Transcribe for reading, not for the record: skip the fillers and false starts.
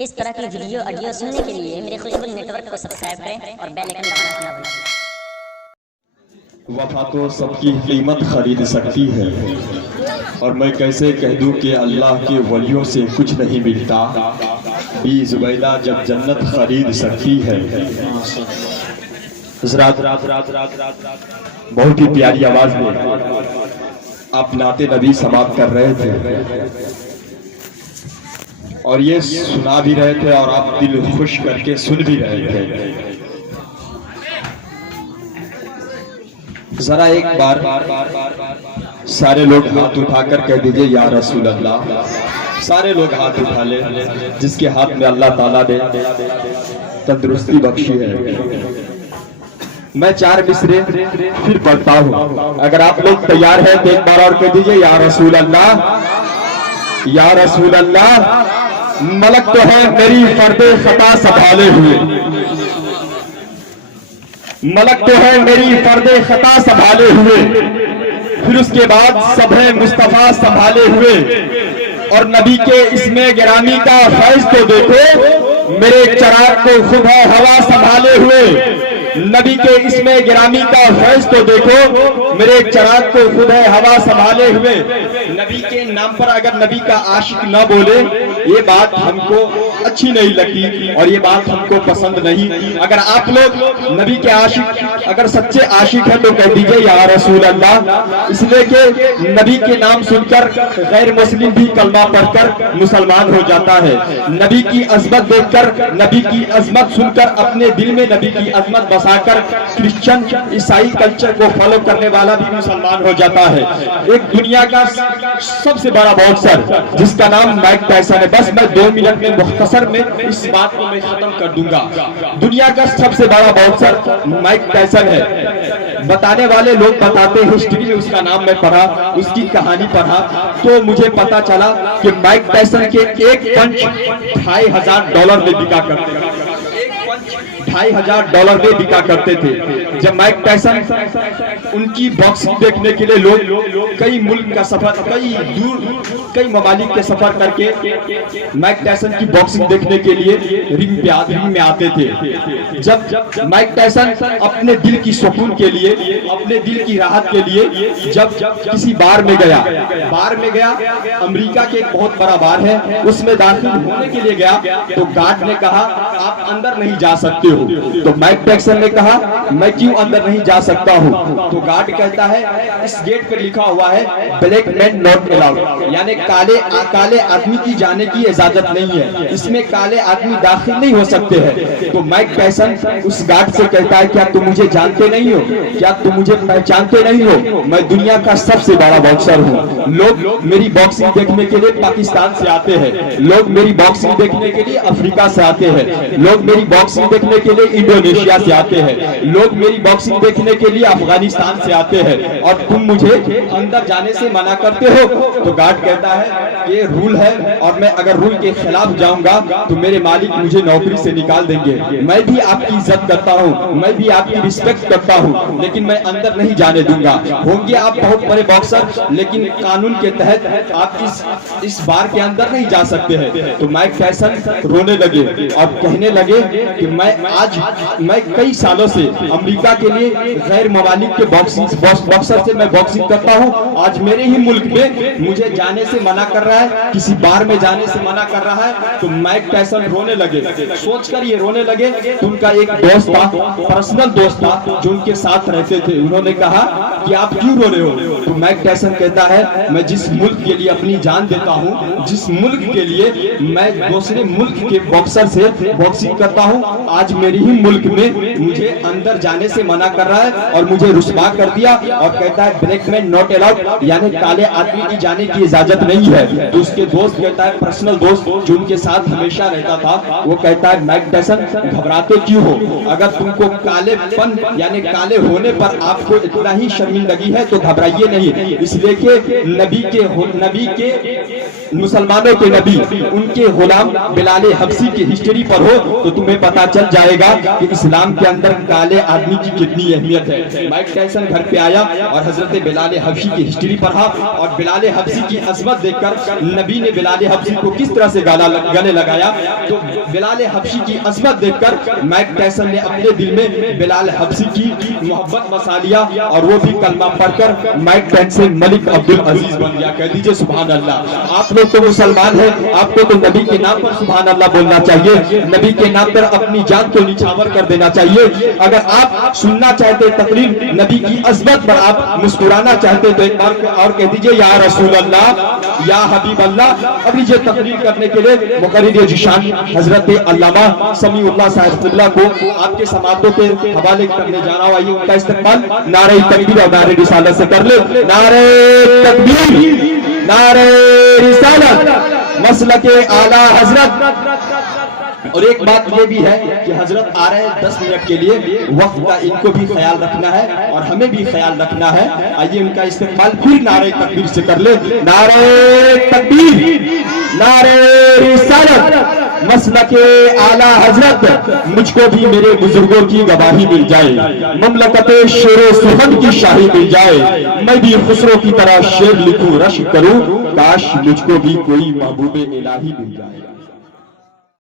इस तरह की वीडियो ऑडियो सुनने के लिए मेरे खुशबुल नेटवर्क को सब्सक्राइब करें और बेल आइकन दबाना ना भूलें। वफा तो सबकी कीमत खरीद सकती है, और मैं कैसे कह दूं कि अल्लाह के वलियों से कुछ नहीं मिलता। बी जुबैदा जब जन्नत खरीद सकती है। बहुत ही प्यारी आवाज में आप नाते नबी समाप्त कर रहे थे और ये सुना भी रहे थे और आप दिल खुश करके सुन भी रहे थे। जरा एक बार सारे लोग हाथ उठाकर कह दीजिए या रसूल अल्लाह। सारे लोग हाथ उठा ले जिसके हाथ में अल्लाह ताला ने तंदुरुस्ती बख्शी है। मैं 4 मिसरे फिर पढ़ता हूँ, अगर आप लोग तैयार हैं तो एक बार और कह दीजिए या रसूल अल्लाह। या रसूल अल्लाह। मलक तो है मेरी फर्दे खता संभाले हुए, मलक तो है मेरी फर्दे खता संभाले हुए, फिर उसके बाद सब है मुस्तफा संभाले हुए। और नबी के इसमें गिरामी का फैज तो देखो, मेरे चराग को खुद है हवा संभाले हुए। नबी के इसमें गिरामी का फैज तो देखो, मेरे चराग को खुद है हवा संभाले हुए। नबी के नाम पर अगर नबी का आशिक न बोले, ये बात हमको अच्छी नहीं लगती और ये बात हमको पसंद नहीं। अगर आप लोग नबी के आशिक अगर सच्चे आशिक हैं तो कह दीजिए या रसूल अल्लाह। इसलिए कि नबी के नाम सुनकर गैर मुस्लिम भी कलमा पढ़कर मुसलमान हो जाता है। नबी की अजमत देखकर, नबी की अजमत सुनकर अपने दिल में नबी की अजमत बसाकर क्रिश्चियन ईसाई कल्चर को फॉलो करने वाला भी मुसलमान हो जाता है। एक दुनिया का सबसे बड़ा बॉक्सर जिसका नाम माइक टायसन है, बस मैं 2 मिनट में मुख्तसर में इस बात को मैं खत्म कर दूंगा। दुनिया का सबसे बड़ा बॉक्सर माइक टायसन है। बताने वाले लोग बताते हैं, हिस्ट्री में उसका नाम मैं पढ़ा, उसकी कहानी पढ़ा तो मुझे पता चला कि माइक टायसन के एक पंच $2500 में बिका करते थे। $2500 में बिका करते थे। जब माइक टायसन उनकी बॉक्सिंग देखने के लिए लोग कई मुल्क का सफर, कई ममालिक के सफर करके माइक टायसन की बॉक्सिंग देखने के लिए रिंग में आते थे। जब माइक टायसन अपने दिल की सुकून के लिए, अपने दिल की राहत के लिए जब किसी बार में गया, अमेरिका के एक बहुत बड़ा बार है, उसमें दाखिल होने के लिए गया तो गार्ड ने कहा आप अंदर नहीं जा सकते हो। तो माइक टायसन ने कहा मैं क्यों अंदर नहीं जा सकता हूँ? तो गार्ड कहता है इस गेट पर लिखा हुआ है ब्लैक मैन नॉट अलाउड, यानी काले आदमी की जाने की इजाजत नहीं है, इसमें काले आदमी दाखिल नहीं हो सकते हैं। तो माइक टायसन उस गार्ड से कहता है क्या तुम मुझे जानते नहीं हो, क्या तुम मुझे पहचानते नहीं हो? मैं दुनिया का सबसे बड़ा बॉक्सर हूँ। लोग मेरी बॉक्सिंग देखने के लिए पाकिस्तान से आते हैं, लोग मेरी बॉक्सिंग देखने के लिए अफ्रीका से आते हैं, लोग मेरी बॉक्सिंग देखने के लिए इंडोनेशिया से आते हैं, लोग मेरी बॉक्सिंग देखने के लिए अफगानिस्तान से आते हैं, और तुम मुझे अंदर जाने से मना करते हो। तो गार्ड कहता है ये रूल है और मैं अगर रूल के खिलाफ जाऊंगा तो मेरे मालिक मुझे नौकरी से निकाल देंगे। मैं भी आपकी इज्जत करता हूँ, मैं भी आपकी रिस्पेक्ट करता हूँ, लेकिन मैं अंदर नहीं जाने दूंगा। होंगे आप बहुत बड़े बॉक्सर, लेकिन कानून के तहत आप इस बार के अंदर नहीं जा सकते हैं। तो माइक टायसन रोने लगे और कहने लगे कि मैं कई सालों से अमेरिका के लिए गैर ममालिक के बॉक्सर से मैं बॉक्सिंग करता हूँ, आज मेरे ही मुल्क में मुझे जाने से मना कर रहा है, किसी बार में जाने से मना कर रहा है। तो माइक टायसन रोने लगे। सोचकर ये रोने लगे तो उनका एक दोस्त था, पर्सनल दोस्त था जो उनके साथ रहते थे। उन्होंने कहा कि आप क्यों रो रहे हो? तो माइक टायसन कहता है मैं जिस मुल्क के लिए अपनी जान देता हूँ, जिस मुल्क के लिए मैं दूसरे मुल्क के बॉक्सर से बॉक्सिंग करता हूँ, आज मेरे ही मुल्क में मुझे अंदर जाने से मना कर रहा है और मुझे रुस्वा कर दिया और कहता है ब्लैक मैन नॉट अलाउड, यानी काले आदमी की जाने की इजाजत नहीं है। तो उसके दोस्त कहता है, पर्सनल दोस्त जो उनके साथ हमेशा रहता था, वो कहता है माइक टायसन घबराते क्यों हो? अगर तुमको कालेपन यानी काले होने पर आपको इतना ही शर्मिंदगी है तो घबराइए नहीं। इसलिए कि नबी के मुसलमानों के नबी उनके गुलाम बिलाल हबशी की हिस्ट्री पर हो तो तुम्हें पता चल जाएगा जाएगा कि इस्लाम के अंदर काले आदमी की कितनी अहमियत है। माइक टायसन घर पे आया और हजरत बिलाल हबशी की हिस्ट्री पढ़ा और बिलाल हबशी की अजमत देखकर नबी ने बिलाल हबशी को किस तरह से गले लगाया, तो बिलाल हबशी की अजमत देखकर माइक टायसन ने अपने दिल में बिलाल हबशी की मोहब्बत बसा लिया और वो भी कलमा पढ़कर माइक टायसन मलिक अब्दुल अजीज बन गया। कह दीजिए सुभान अल्लाह। आप लोग तो मुसलमान हैं, आपको तो नबी के नाम पर सुभान अल्लाह बोलना चाहिए, नबी के नाम पर अपनी जान को निछावर कर देना चाहिए। अगर आप सुनना चाहते तकरीर नबी की अजमत पर, आप मुस्कुराना चाहते तो एक बार और कह दीजिए या रसूल अल्लाह या हबीब अल्लाह। अब लीजिए तकरीर करने के लिए मुकर्रिर जिशान हजरत अल्लामा समीउल्लाह साहिब क़िबला को आपके समातों के हवाले करने जाना हुआ। आइए उनका इस्तेमाल नारे तकबीर और नारे रिसालत से कर ले। नारे तकबीर, नारे रिसालत, मसलके आला हजरत। और एक बात ये भी है कि हजरत आ रहे हैं 10 मिनट के लिए, वक्त का इनको भी ख्याल रखना है और हमें भी ख्याल रखना है। आइए उनका इस्तेमाल फिर नारे तकबीर से कर ले। नारे तकबीर, नारे रिसालत, मसलके आला हजरत। मुझको भी मेरे बुजुर्गों की गवाही मिल जाए, ममलकते शेर सुहन की शाही मिल जाए, मैं भी खुसरो की तरह शेर लिखूं रश्क करूं, काश मुझको भी कोई महबूबे इलाही मिल जाए।